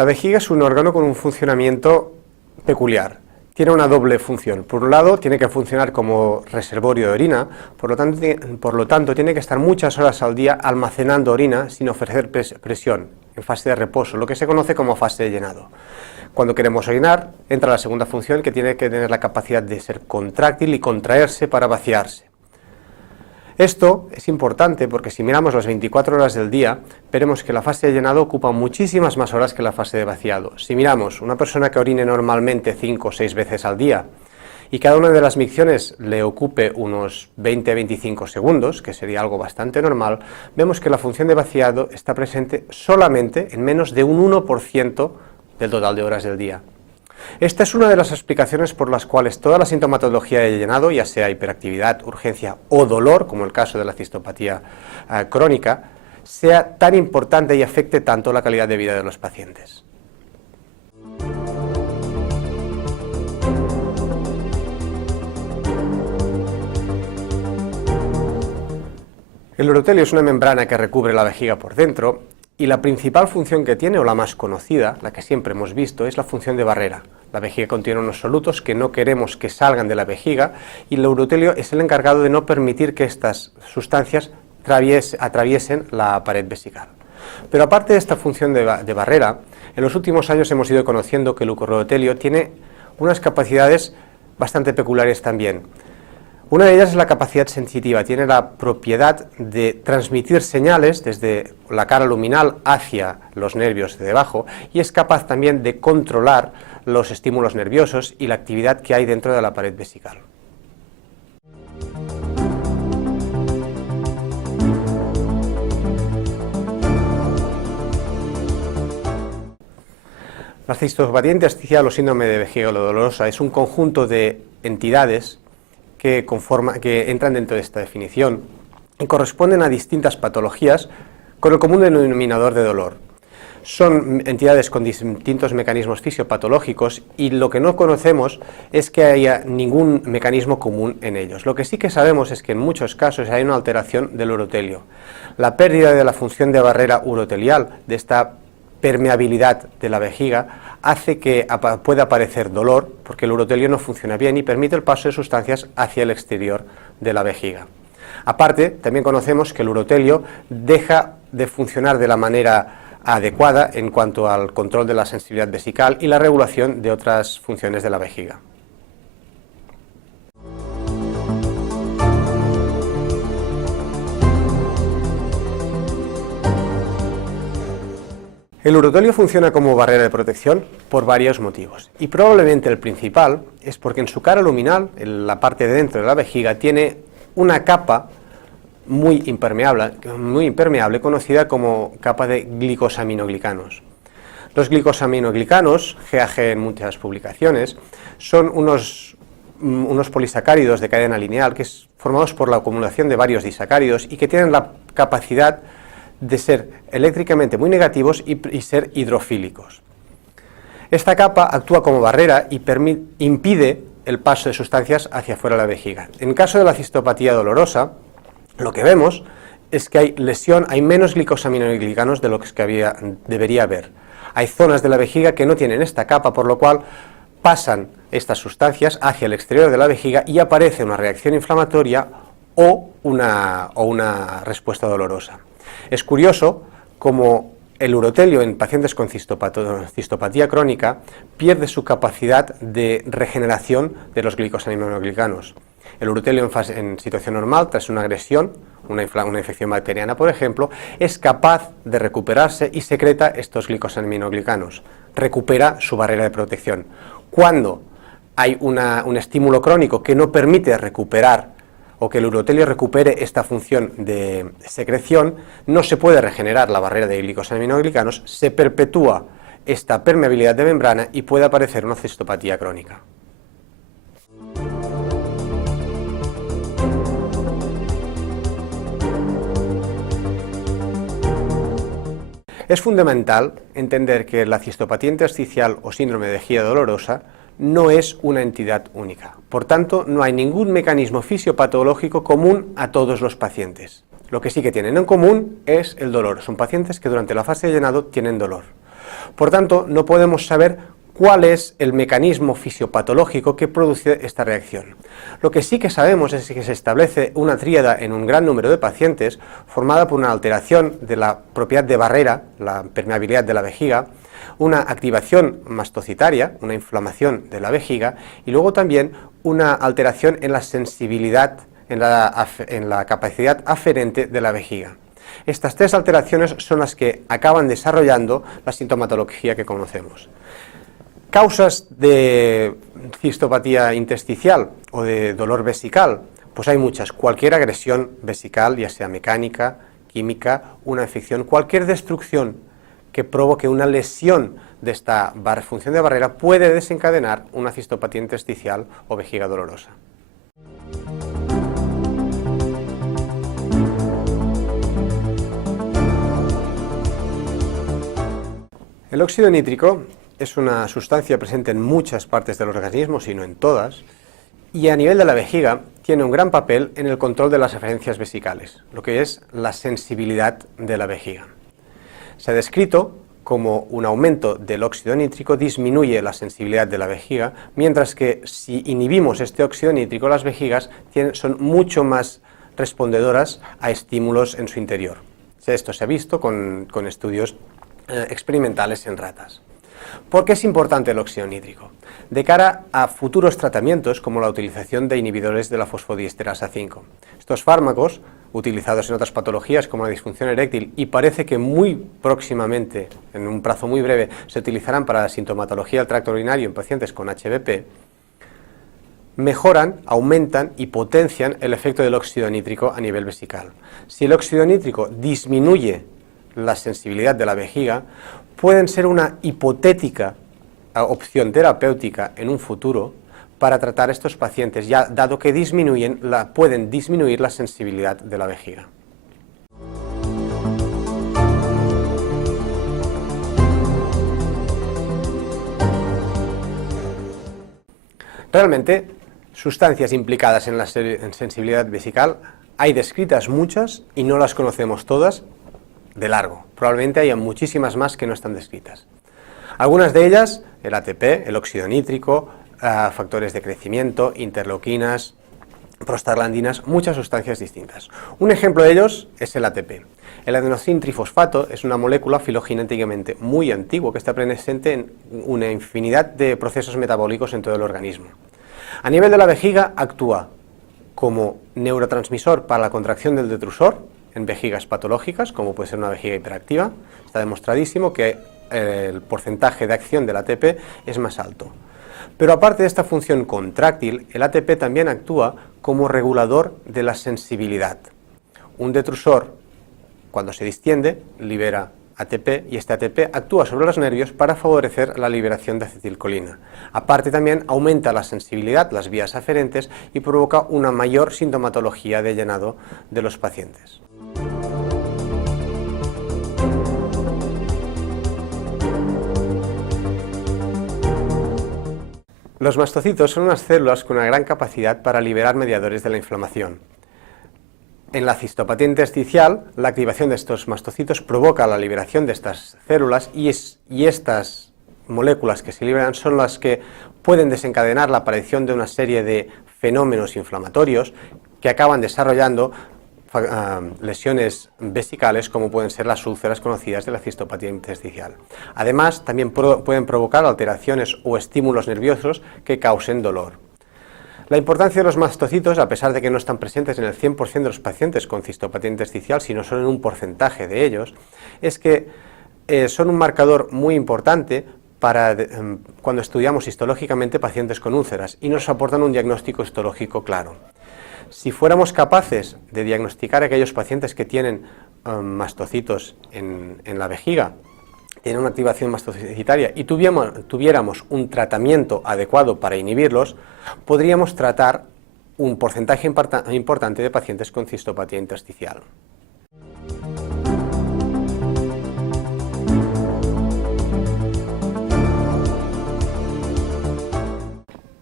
La vejiga es un órgano con un funcionamiento peculiar. Tiene una doble función. Por un lado, tiene que funcionar como reservorio de orina, por lo tanto tiene que estar muchas horas al día almacenando orina sin ofrecer presión, en fase de reposo, lo que se conoce como fase de llenado. Cuando queremos orinar, entra la segunda función, que tiene que tener la capacidad de ser contráctil y contraerse para vaciarse. Esto es importante porque si miramos las 24 horas del día, veremos que la fase de llenado ocupa muchísimas más horas que la fase de vaciado. Si miramos una persona que orine normalmente 5 o 6 veces al día y cada una de las micciones le ocupe unos 20-25 segundos, que sería algo bastante normal, vemos que la función de vaciado está presente solamente en menos de un 1% del total de horas del día. Esta es una de las explicaciones por las cuales toda la sintomatología de llenado, ya sea hiperactividad, urgencia o dolor, como el caso de la cistopatía crónica, sea tan importante y afecte tanto la calidad de vida de los pacientes. El urotelio es una membrana que recubre la vejiga por dentro y la principal función que tiene, o la más conocida, la que siempre hemos visto, es la función de barrera. La vejiga contiene unos solutos que no queremos que salgan de la vejiga y el urotelio es el encargado de no permitir que estas sustancias atraviesen la pared vesical. Pero aparte de esta función de barrera, en los últimos años hemos ido conociendo que el urotelio tiene unas capacidades bastante peculiares también. Una de ellas es la capacidad sensitiva, tiene la propiedad de transmitir señales desde la cara luminal hacia los nervios de debajo y es capaz también de controlar los estímulos nerviosos y la actividad que hay dentro de la pared vesical. La cistopatía intersticial o síndrome de vejiga dolorosa es un conjunto de entidades que entran dentro de esta definición y corresponden a distintas patologías con el común denominador de dolor. Son entidades con distintos mecanismos fisiopatológicos y lo que no conocemos es que haya ningún mecanismo común en ellos. Lo que sí que sabemos es que en muchos casos hay una alteración del urotelio. La pérdida de la función de barrera urotelial, de esta permeabilidad de la vejiga, hace que pueda aparecer dolor porque el urotelio no funciona bien y permite el paso de sustancias hacia el exterior de la vejiga. Aparte, también conocemos que el urotelio deja de funcionar de la manera adecuada en cuanto al control de la sensibilidad vesical y la regulación de otras funciones de la vejiga. El urotelio funciona como barrera de protección por varios motivos y probablemente el principal es porque en su cara luminal, en la parte de dentro de la vejiga, tiene una capa muy impermeable conocida como capa de glicosaminoglicanos. Los glicosaminoglicanos, GAG en muchas publicaciones, son unos polisacáridos de cadena lineal formados por la acumulación de varios disacáridos y que tienen la capacidad de ser eléctricamente muy negativos y ser hidrofílicos. Esta capa actúa como barrera y impide el paso de sustancias hacia afuera de la vejiga. En el caso de la cistopatía dolorosa, lo que vemos es que hay lesión, hay menos glicosaminoglicanos de lo que debería haber. Hay zonas de la vejiga que no tienen esta capa, por lo cual pasan estas sustancias hacia el exterior de la vejiga y aparece una reacción inflamatoria o una respuesta dolorosa. Es curioso cómo el urotelio en pacientes con cistopatía crónica pierde su capacidad de regeneración de los glicosaminoglicanos. El urotelio en situación normal, tras una agresión, una infección bacteriana por ejemplo, es capaz de recuperarse y secreta estos glicosaminoglicanos, recupera su barrera de protección. Cuando hay un estímulo crónico que no permite recuperar o que el urotelio recupere esta función de secreción, no se puede regenerar la barrera de glicosaminoglicanos, se perpetúa esta permeabilidad de membrana y puede aparecer una cistopatía crónica. Es fundamental entender que la cistopatía intersticial o síndrome de vejiga dolorosa no es una entidad única. Por tanto, no hay ningún mecanismo fisiopatológico común a todos los pacientes. Lo que sí que tienen en común es el dolor. Son pacientes que durante la fase de llenado tienen dolor. Por tanto, no podemos saber cuál es el mecanismo fisiopatológico que produce esta reacción. Lo que sí que sabemos es que se establece una tríada en un gran número de pacientes formada por una alteración de la propiedad de barrera, la permeabilidad de la vejiga, una activación mastocitaria, una inflamación de la vejiga y luego también una alteración en la sensibilidad, en la capacidad aferente de la vejiga. Estas tres alteraciones son las que acaban desarrollando la sintomatología que conocemos. Causas de cistopatía intersticial o de dolor vesical, pues hay muchas. Cualquier agresión vesical, ya sea mecánica, química, una infección, cualquier destrucción que provoque una lesión de esta función de barrera puede desencadenar una cistopatía intersticial o vejiga dolorosa. El óxido nítrico es una sustancia presente en muchas partes del organismo, si no en todas, y a nivel de la vejiga tiene un gran papel en el control de las aferencias vesicales, lo que es la sensibilidad de la vejiga. Se ha descrito como un aumento del óxido nítrico disminuye la sensibilidad de la vejiga, mientras que si inhibimos este óxido nítrico, las vejigas son mucho más respondedoras a estímulos en su interior. Esto se ha visto con estudios experimentales en ratas. ¿Por qué es importante el óxido nítrico? De cara a futuros tratamientos como la utilización de inhibidores de la fosfodiesterasa 5. Estos fármacos, utilizados en otras patologías como la disfunción eréctil y parece que muy próximamente, en un plazo muy breve, se utilizarán para la sintomatología del tracto urinario en pacientes con HBP, mejoran, aumentan y potencian el efecto del óxido nítrico a nivel vesical. Si el óxido nítrico disminuye la sensibilidad de la vejiga, pueden ser una hipotética opción terapéutica en un futuro para tratar a estos pacientes, ya dado que pueden disminuir la sensibilidad de la vejiga. Realmente, sustancias implicadas en la sensibilidad vesical hay descritas muchas y no las conocemos todas de largo. Probablemente haya muchísimas más que no están descritas. Algunas de ellas, el ATP, el óxido nítrico, factores de crecimiento, interleuquinas, prostaglandinas, muchas sustancias distintas. Un ejemplo de ellos es el ATP. El adenosíntrifosfato es una molécula filogenéticamente muy antigua que está presente en una infinidad de procesos metabólicos en todo el organismo. A nivel de la vejiga actúa como neurotransmisor para la contracción del detrusor en vejigas patológicas, como puede ser una vejiga hiperactiva. Está demostradísimo que el porcentaje de acción del ATP es más alto. Pero aparte de esta función contráctil, el ATP también actúa como regulador de la sensibilidad. Un detrusor, cuando se distiende, libera ATP y este ATP actúa sobre los nervios para favorecer la liberación de acetilcolina. Aparte también aumenta la sensibilidad, las vías aferentes y provoca una mayor sintomatología de llenado de los pacientes. Los mastocitos son unas células con una gran capacidad para liberar mediadores de la inflamación. En la cistopatía intersticial, la activación de estos mastocitos provoca la liberación de estas células y estas moléculas que se liberan son las que pueden desencadenar la aparición de una serie de fenómenos inflamatorios que acaban desarrollando lesiones vesicales como pueden ser las úlceras conocidas de la cistopatía intersticial. Además, también pueden provocar alteraciones o estímulos nerviosos que causen dolor. La importancia de los mastocitos, a pesar de que no están presentes en el 100% de los pacientes con cistopatía intersticial, sino solo en un porcentaje de ellos, es que son un marcador muy importante para cuando estudiamos histológicamente pacientes con úlceras y nos aportan un diagnóstico histológico claro. Si fuéramos capaces de diagnosticar a aquellos pacientes que tienen mastocitos en la vejiga, tienen una activación mastocitaria y tuviéramos un tratamiento adecuado para inhibirlos, podríamos tratar un porcentaje importante de pacientes con cistopatía intersticial.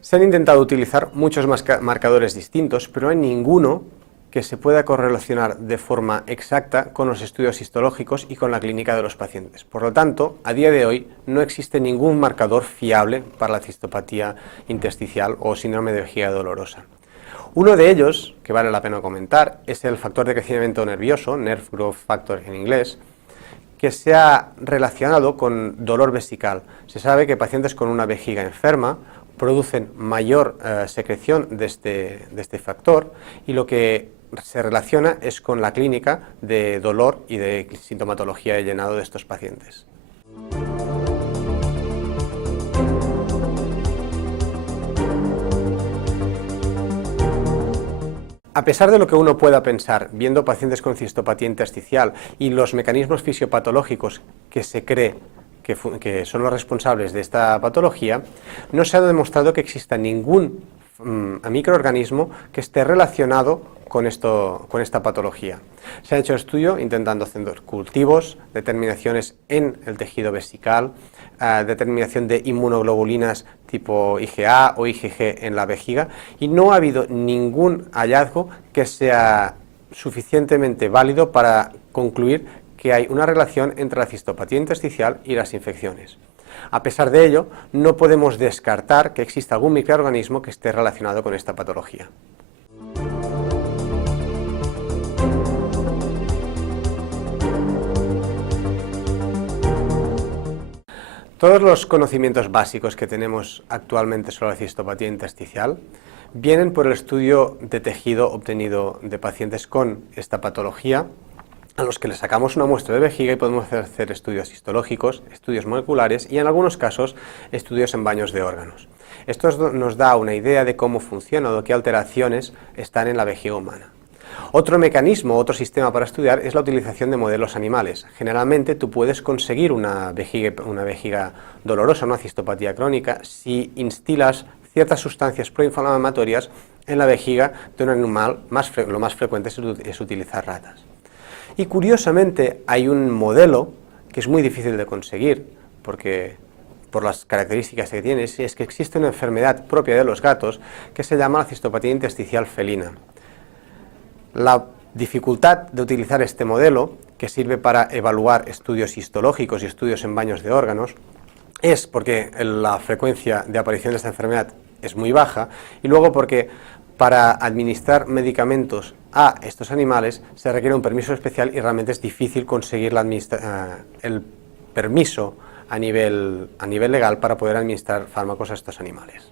Se han intentado utilizar muchos marcadores distintos, pero no hay ninguno que se pueda correlacionar de forma exacta con los estudios histológicos y con la clínica de los pacientes. Por lo tanto, a día de hoy no existe ningún marcador fiable para la cistopatía intersticial o síndrome de vejiga dolorosa. Uno de ellos, que vale la pena comentar, es el factor de crecimiento nervioso, Nerve Growth Factor en inglés, que se ha relacionado con dolor vesical. Se sabe que pacientes con una vejiga enferma producen mayor secreción de este factor, y lo que se relaciona es con la clínica de dolor y de sintomatología de llenado de estos pacientes. A pesar de lo que uno pueda pensar, viendo pacientes con cistopatía intersticial y los mecanismos fisiopatológicos que se cree que son los responsables de esta patología, no se ha demostrado que exista ningún microorganismo que esté relacionado con esta patología. Se ha hecho estudio intentando hacer cultivos, determinaciones en el tejido vesical, determinación de inmunoglobulinas tipo IgA o IgG en la vejiga, y no ha habido ningún hallazgo que sea suficientemente válido para concluir que hay una relación entre la cistopatía intersticial y las infecciones. A pesar de ello, no podemos descartar que exista algún microorganismo que esté relacionado con esta patología. Todos los conocimientos básicos que tenemos actualmente sobre la cistopatía intersticial vienen por el estudio de tejido obtenido de pacientes con esta patología, a los que le sacamos una muestra de vejiga y podemos hacer estudios histológicos, estudios moleculares y en algunos casos estudios en baños de órganos. Esto nos da una idea de cómo funciona o de qué alteraciones están en la vejiga humana. Otro mecanismo, otro sistema para estudiar es la utilización de modelos animales. Generalmente tú puedes conseguir una vejiga dolorosa, una cistopatía crónica, si instilas ciertas sustancias proinflamatorias en la vejiga de un animal. Lo más frecuente es utilizar ratas. Y curiosamente hay un modelo que es muy difícil de conseguir, porque por las características que tiene, es que existe una enfermedad propia de los gatos que se llama la cistopatía intersticial felina. La dificultad de utilizar este modelo, que sirve para evaluar estudios histológicos y estudios en baños de órganos, es porque la frecuencia de aparición de esta enfermedad es muy baja, y luego porque para administrar medicamentos a estos animales se requiere un permiso especial y realmente es difícil conseguir el permiso a nivel legal para poder administrar fármacos a estos animales.